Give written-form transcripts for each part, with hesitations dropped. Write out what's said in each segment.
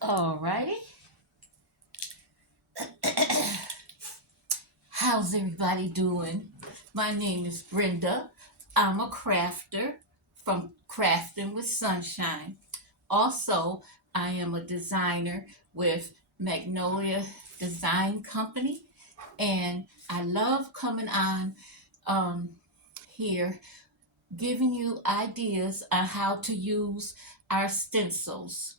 Alrighty. How's everybody doing? My name is Brenda. I'm a crafter from Crafting with Sunshine. Also, I am a designer with Magnolia Design Company, and I love coming on um, here giving you ideas on how to use our stencils.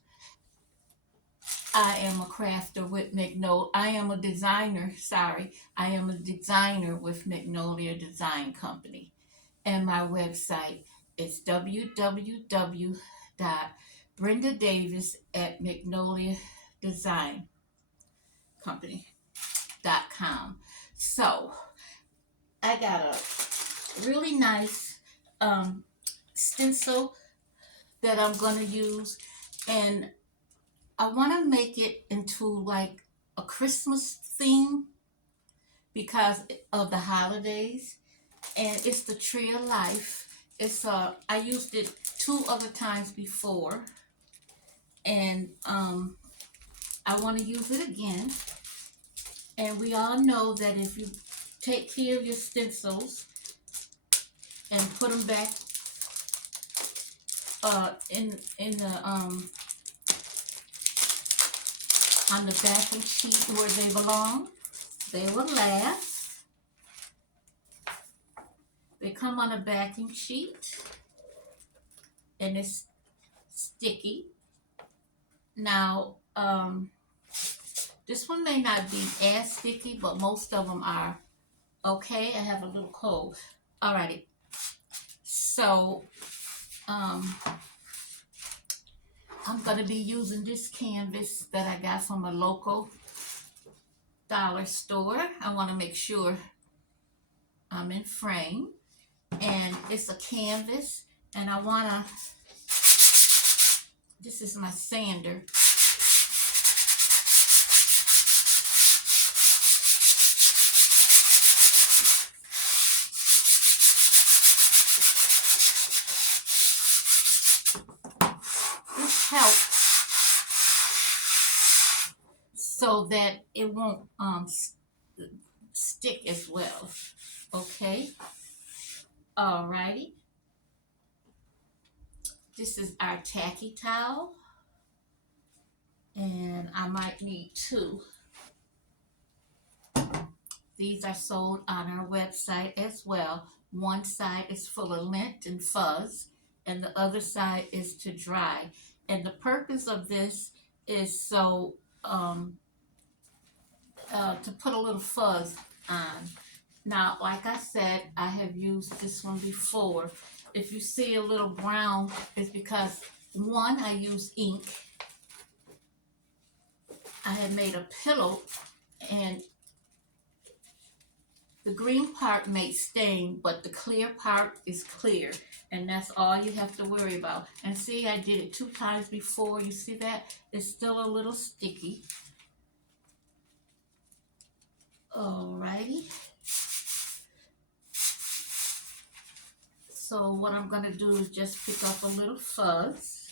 I am a crafter with Magnolia. I am a designer, sorry. I am a designer with Magnolia Design Company. And my website is www.brendadavis at magnoliadesigncompany.com. So, I got a really nice um, stencil that I'm going to use. And I want to make it into like a Christmas theme because of the holidays, and it's the Tree of Life. I used it two other times before, and I want to use it again. And we all know that if you take care of your stencils and put them back in the on the backing sheet where they belong, they will last. They come on a backing sheet and it's sticky. Now, this one may not be as sticky, but most of them are. Okay, I have a little cold. Alrighty. So, I'm going to be using this canvas that I got from a local dollar store. I want to make sure I'm in frame. And it's a canvas, and I want to, this is my sander. This helps so that it won't stick as well. Okay. Alrighty. This is our tacky towel, and I might need two. These are sold on our website as well. One side is full of lint and fuzz, and the other side is to dry. And the purpose of this is so to put a little fuzz on. Now, like I said, I have used this one before. If you see a little brown, it's because one, I use ink. I had made a pillow, and the green part may stain, but the clear part is clear, and that's all you have to worry about. And see, I did it two times before. You see that? It's still a little sticky. Alrighty. So what I'm going to do is just pick up a little fuzz.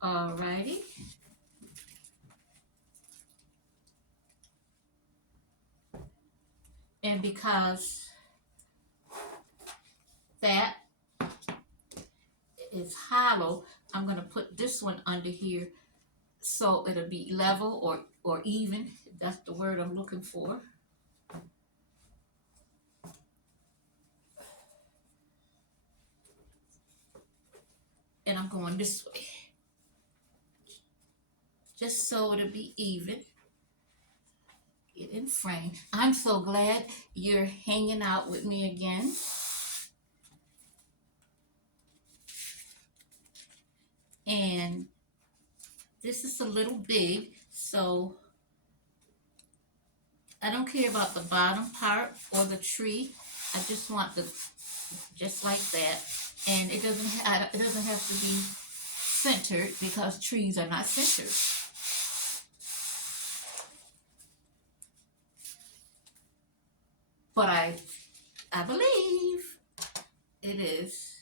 Alrighty. And because that is hollow, I'm going to put this one under here so it'll be level or even. That's the word I'm looking for. And I'm going this way, just so it'll be even. Get in frame. I'm so glad you're hanging out with me again. And this is a little big, so I don't care about the bottom part or the tree. I just want the, just like that. And it doesn't have to be centered because trees are not centered. But I believe it is.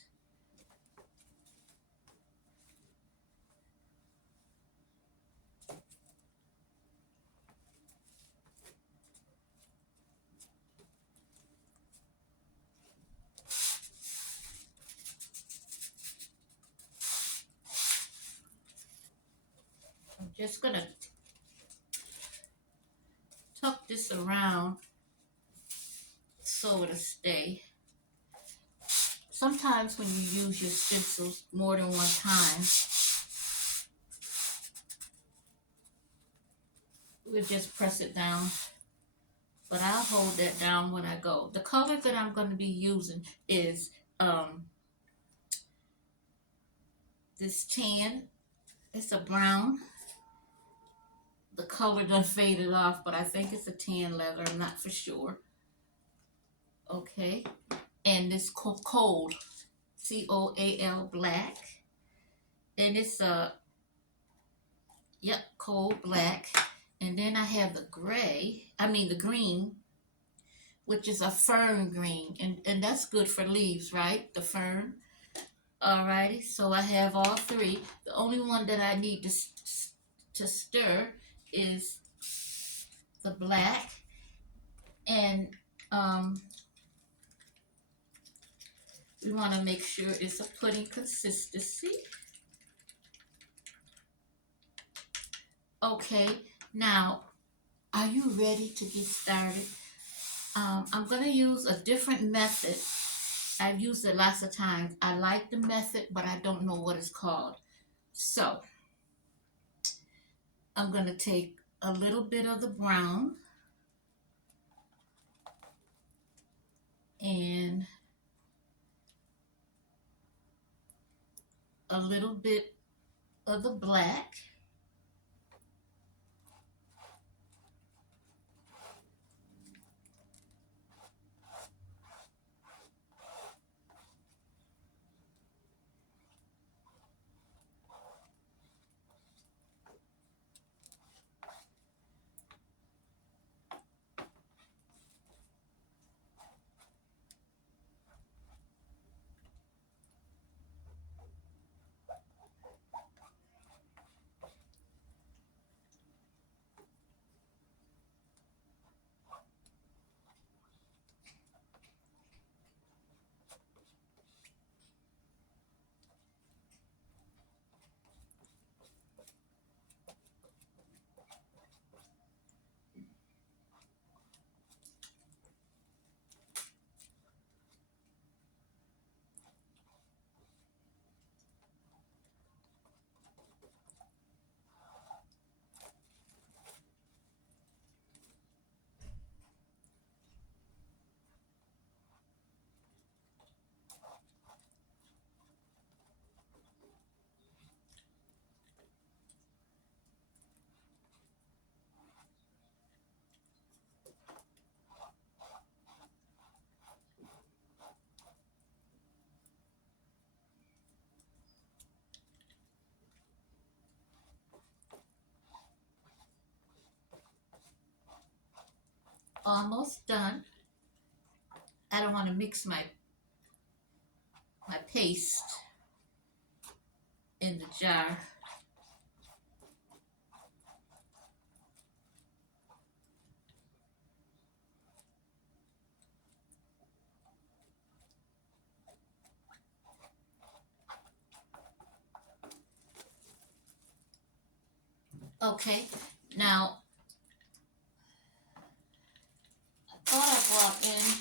just gonna tuck this around so it'll stay. Sometimes when you use your stencils more than one time, we'll just press it down, but I'll hold that down when I go. The color that I'm going to be using is this tan. It's a brown. The color done faded off, but I think it's a tan leather. I'm not for sure. Okay. And this cold, COAL black. And it's yep, cold black. And then I have the the green, which is a fern green. And that's good for leaves, right? The fern. Alrighty, so I have all three. The only one that I need to stir is the black. And we want to make sure it's a pudding consistency. Okay, now, are you ready to get started? I'm going to use a different method. I've used it lots of times. I like the method, but I don't know what it's called. So, I'm going to take a little bit of the brown and a little bit of the black. Almost done. I don't want to mix my paste in the jar. Okay, now I thought I brought in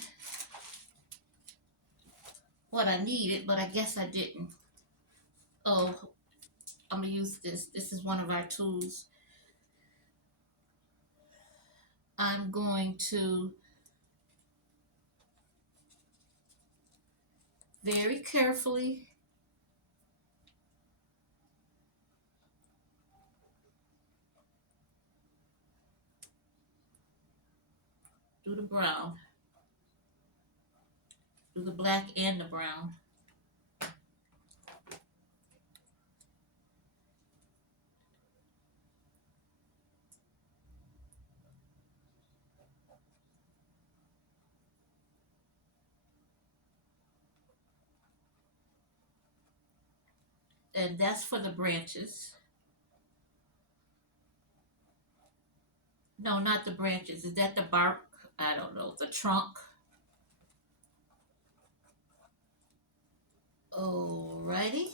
what I needed, but I guess I didn't. Oh, I'm gonna use this. This is one of our tools. I'm going to very carefully do the brown, do the black and the brown. And that's for the branches. No, not the branches. Is that the bark? I don't know. The trunk. Alrighty.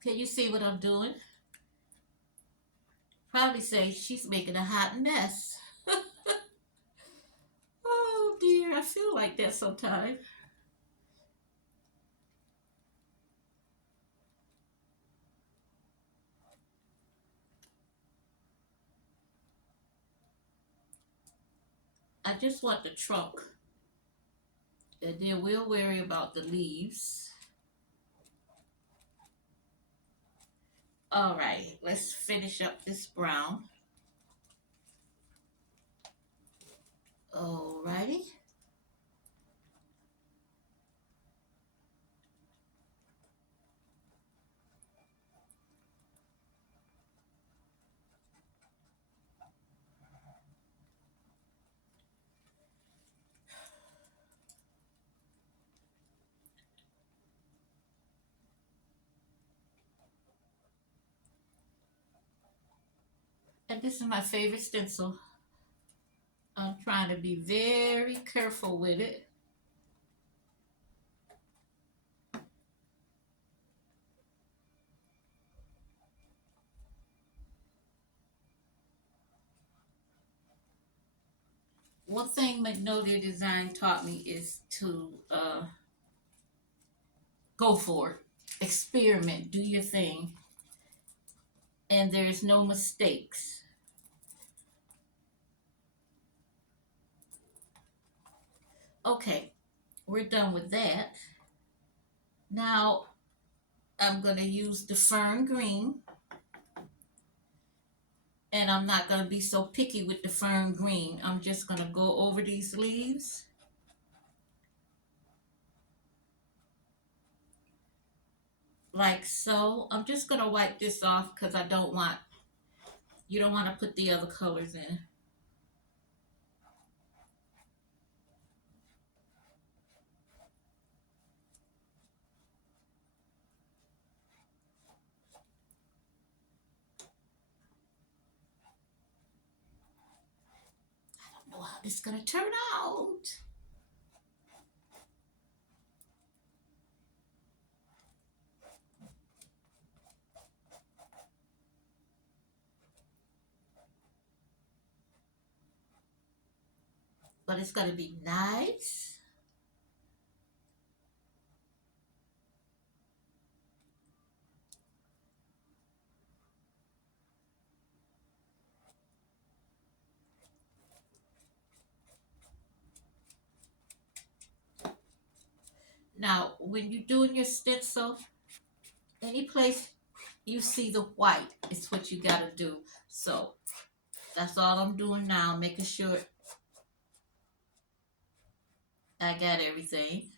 Can you see what I'm doing? probably say she's making a hot mess. Oh dear, I feel like that sometimes. I just want the trunk, and then we'll worry about the leaves. All right, let's finish up this brown. All righty. And this is my favorite stencil. I'm trying to be very careful with it. One thing Magnolia Design taught me is to go for it, experiment, do your thing, and there's no mistakes. Okay, we're done with that. Now I'm going to use the fern green, and I'm not going to be so picky with the fern green. I'm just going to go over these leaves like so. I'm just going to wipe this off because I don't want, you don't want to put the other colors in. I don't know how this is going to turn out. But it's going to be nice. Now, when you're doing your stencil, any place you see the white is what you got to do. So that's all I'm doing now, making sure I got everything.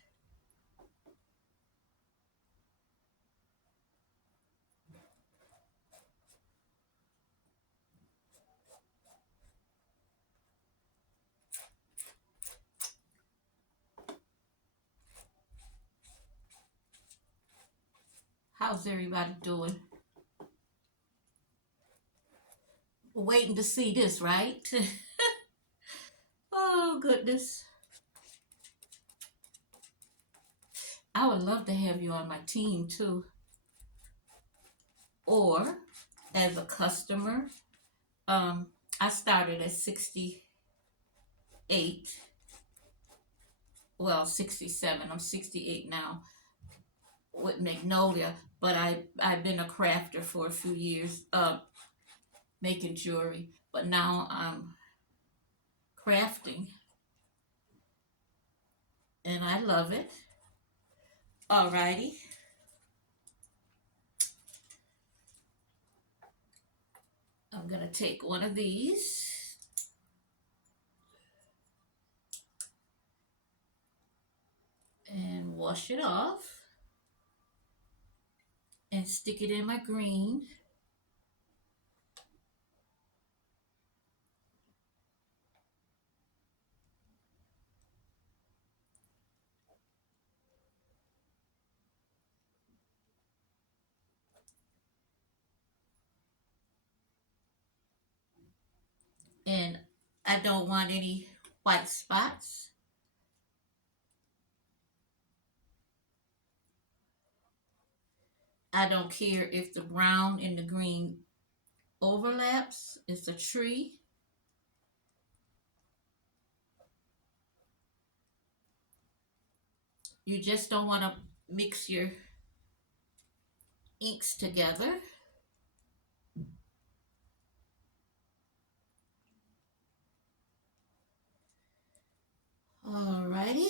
How's everybody doing? Waiting to see this, right? Oh, goodness. I would love to have you on my team too. Or as a customer. Um, I started at 68, well, 67. I'm 68 now with Magnolia, but I've been a crafter for a few years, making jewelry. But now I'm crafting, and I love it. Alrighty, I'm gonna take one of these and wash it off and stick it in my green. And I don't want any white spots. I don't care if the brown and the green overlaps. It's a tree. You just don't want to mix your inks together. Alrighty.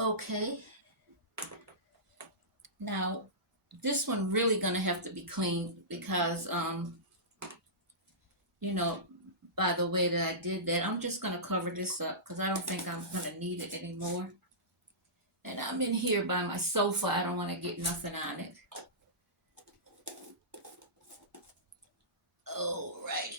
Okay. Now, this one really gonna have to be cleaned because you know, by the way that I did that, I'm just gonna cover this up because I don't think I'm gonna need it anymore. And I'm in here by my sofa. I don't want to get nothing on it. Alrighty.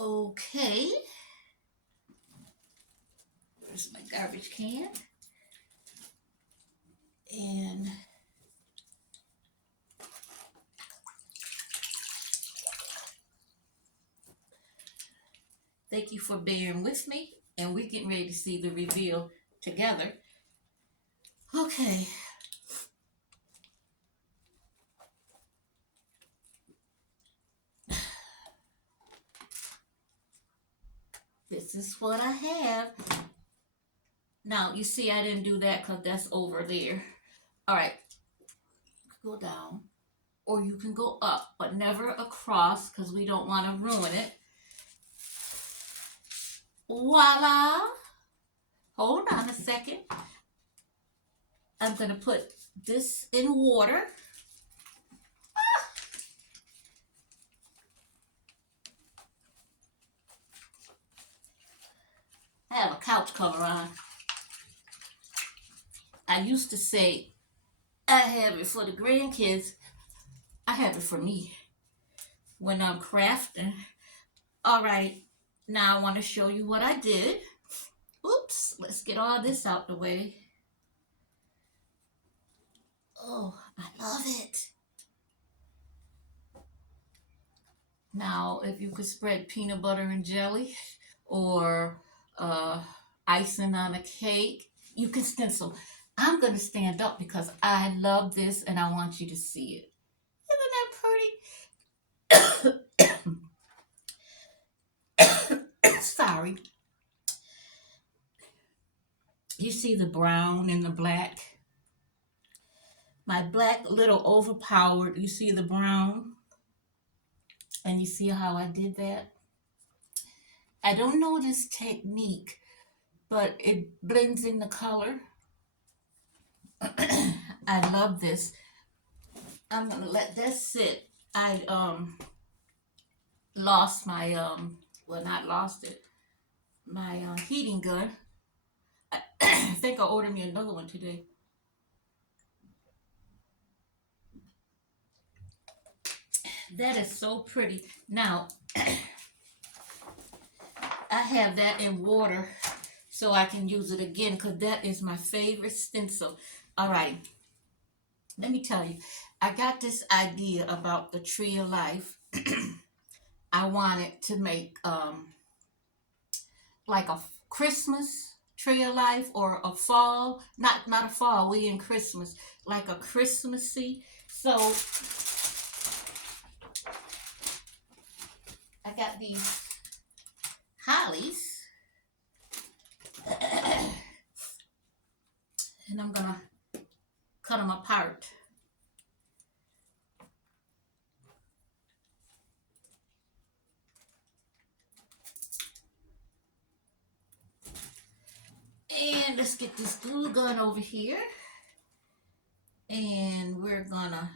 Okay. There's my garbage can. And thank you for bearing with me. And we're getting ready to see the reveal together. Okay. This is what I have. Now, you see I didn't do that because that's over there. All right. Go down. Or you can go up, but never across because we don't want to ruin it. Voila. Hold on a second. I'm going to put this in water. I have a couch cover on. I used to say, I have it for the grandkids. I have it for me when I'm crafting. All right, now I want to show you what I did. Oops, let's get all this out the way. Oh, I love it. Now, if you could spread peanut butter and jelly or icing on a cake, you can stencil. I'm going to stand up because I love this and I want you to see it. Isn't that pretty? Sorry. You see the brown and the black? My black a little overpowered. You see the brown? And you see how I did that? I don't know this technique, but it blends in the color. I love this. I'm gonna let that sit. I lost my well, not lost it, my heating gun. I think I ordered me another one today. That is so pretty. Now I have that in water so I can use it again because that is my favorite stencil. All right, let me tell you, I got this idea about the tree of life. I wanted to make like a Christmas tree of life or a fall, not a fall, we in Christmas, like a Christmassy. So I got these hollies and I'm gonna cut them apart. And let's get this glue gun over here. And we're gonna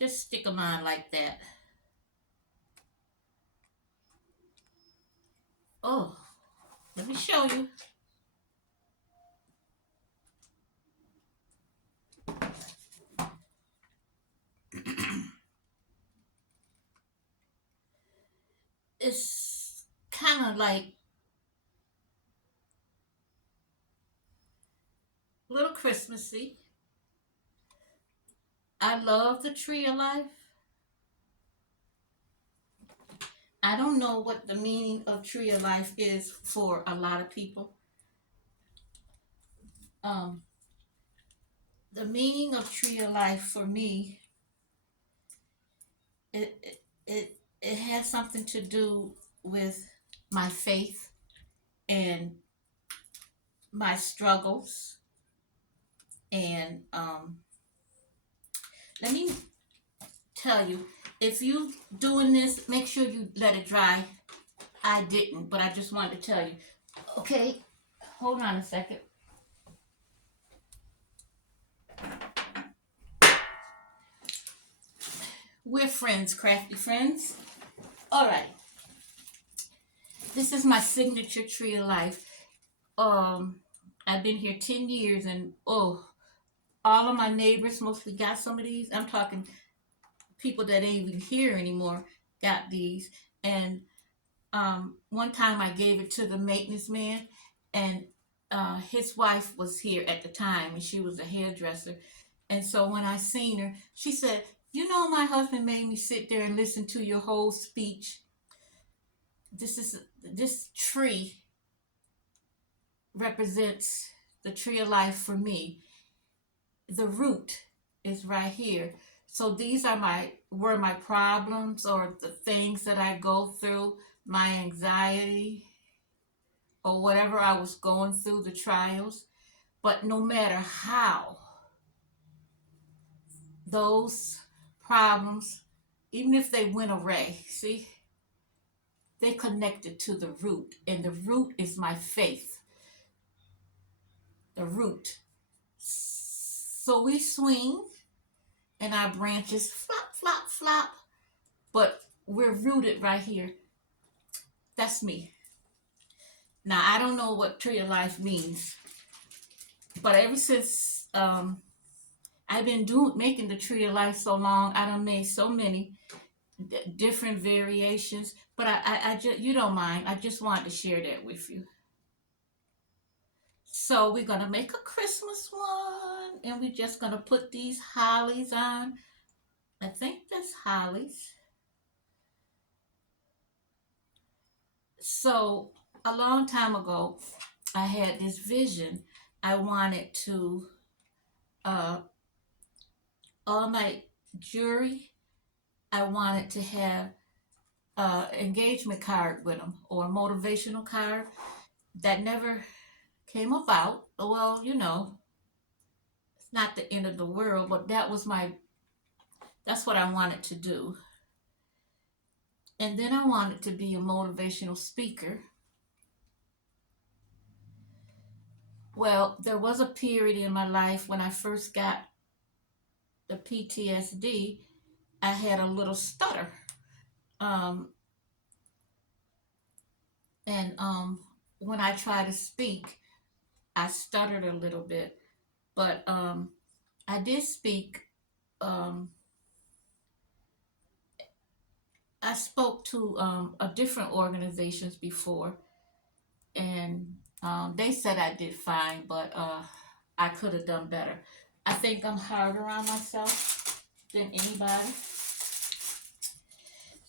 Just stick them on like that. Oh, let me show you. It's kind of like a little Christmassy. I love the tree of life. I don't know what the meaning of tree of life is for a lot of people. Um, the meaning of tree of life for me, it has something to do with my faith and my struggles. And let me tell you, if you doing this, make sure you let it dry. I didn't, but I just wanted to tell you. Okay, hold on a second. We're friends, crafty friends. All right. This is my signature tree of life. Um, I've been here 10 years, and oh, all of my neighbors mostly got some of these. I'm talking people that ain't even here anymore got these. And one time I gave it to the maintenance man, and his wife was here at the time, and she was a hairdresser. And so when I seen her, she said, "You know, my husband made me sit there and listen to your whole speech. This tree represents the tree of life for me. The root is right here. So these are my problems or the things that I go through, my anxiety or whatever I was going through, the trials. But no matter how those problems, even if they went away, see, they connected to the root, and the root is my faith. The root. So we swing and our branches flop, flop, flop, but we're rooted right here. That's me. Now, I don't know what tree of life means, but ever since I've been making the tree of life so long, I done made so many different variations. But I just, you don't mind. I just wanted to share that with you. So we're gonna make a Christmas one, and we're just gonna put these hollies on. I think that's hollies. So a long time ago, I had this vision. I wanted to uh, all my jewelry. I wanted to have engagement card with them or a motivational card. That never came about. Well, it's not the end of the world, but that's what I wanted to do. And then I wanted to be a motivational speaker. Well, there was a period in my life when I first got the PTSD, I had a little stutter. Um, and when I try to speak, I stuttered a little bit. But I did speak. Um, I spoke to different organizations before, and they said I did fine, but I could have done better. I think I'm harder on myself than anybody.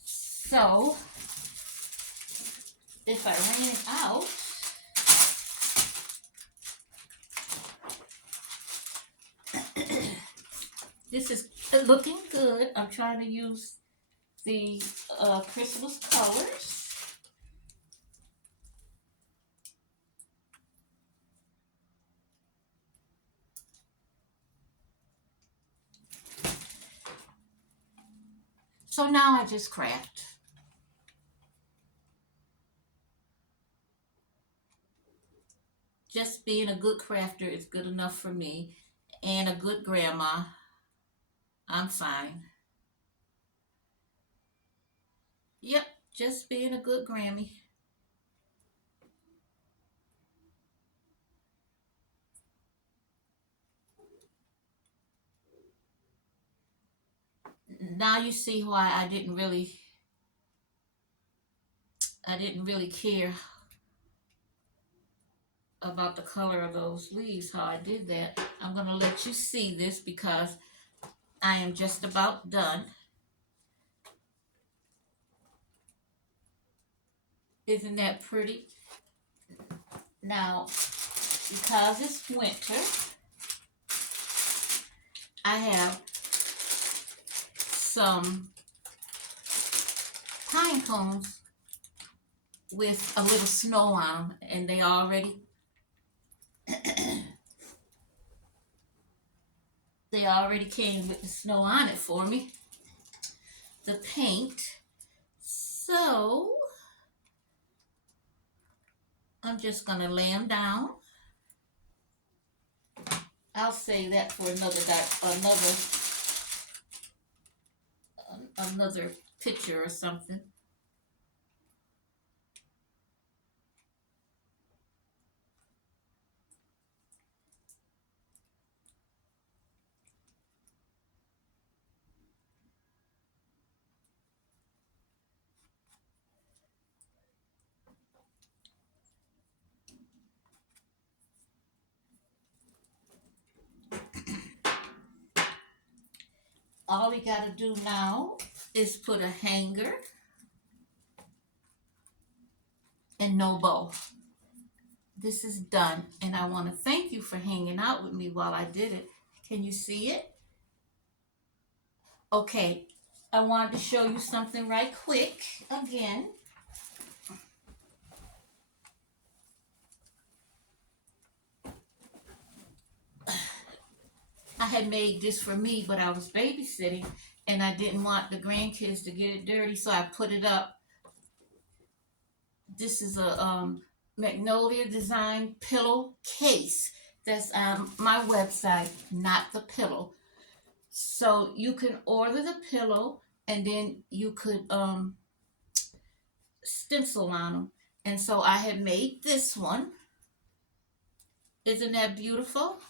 So if I ran out, this is looking good. I'm trying to use the Christmas colors. So now I just craft. Just being a good crafter is good enough for me, and a good grandma. I'm fine. Yep, just being a good Grammy. Now you see why I didn't really care about the color of those leaves, how I did that. I'm gonna let you see this because I am just about done. Isn't that pretty? Now, because it's winter, I have some pine cones with a little snow on them, and they already came with the snow on it for me. The paint. So I'm just gonna lay them down. I'll save that for another picture or something. All we gotta do now is put a hanger and no bow. This is done, and I want to thank you for hanging out with me while I did it. Can you see it? Okay, I wanted to show you something right quick again. I had made this for me, but I was babysitting and I didn't want the grandkids to get it dirty, so I put it up. This is a Magnolia Design pillow case. That's my website, not the pillow. So you can order the pillow and then you could stencil on them. And so I had made this one. Isn't that beautiful?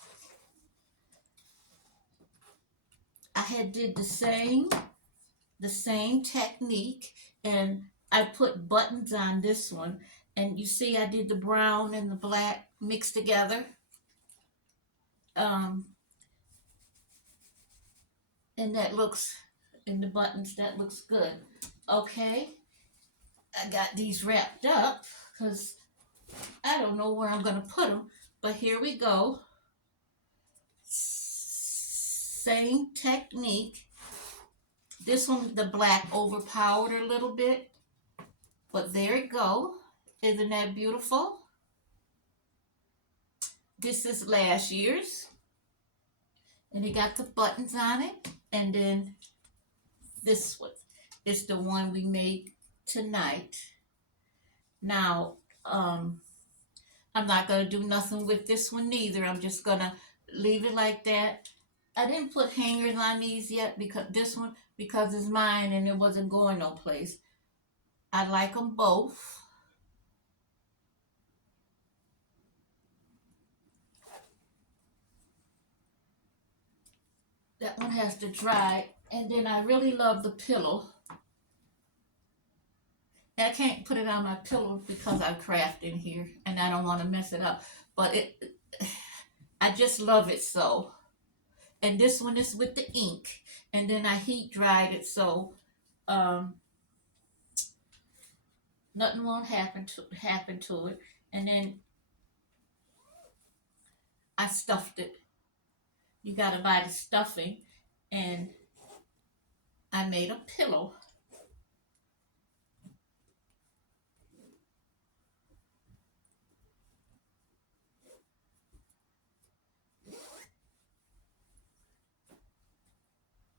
I had did the same technique, and I put buttons on this one, and you see I did the brown and the black mixed together, um, and that looks in the buttons, that looks good. Okay, I got these wrapped up because I don't know where I'm gonna put them, but here we go. Same technique. This one, the black overpowered a little bit, but there it go. Isn't that beautiful? This is last year's, and it got the buttons on it. And then this one is the one we made tonight. Now, I'm not gonna do nothing with this one neither. I'm just gonna leave it like that. I didn't put hangers on these yet because this one, because it's mine and it wasn't going no place. I like them both. That one has to dry, and then I really love the pillow. I can't put it on my pillow because I'm crafting here and I don't want to mess it up. But I just love it so. And this one is with the ink, and then I heat dried it so um, nothing won't happen to it. And then I stuffed it. You gotta buy the stuffing, and I made a pillow.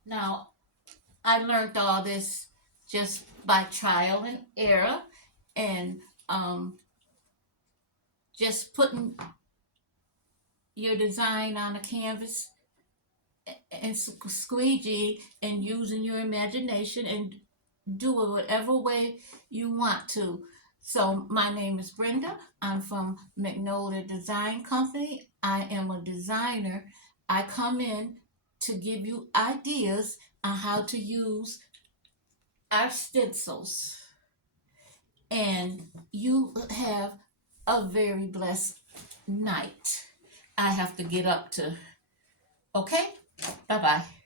Now I learned all this just by trial and error, and just putting your design on a canvas and squeegee and using your imagination and do it whatever way you want to. So my name is Brenda. I'm from Magnolia Design Company. I am a designer. I come in to give you ideas on how to use our stencils. And you have a very blessed night. I have to get up to, okay? Bye bye.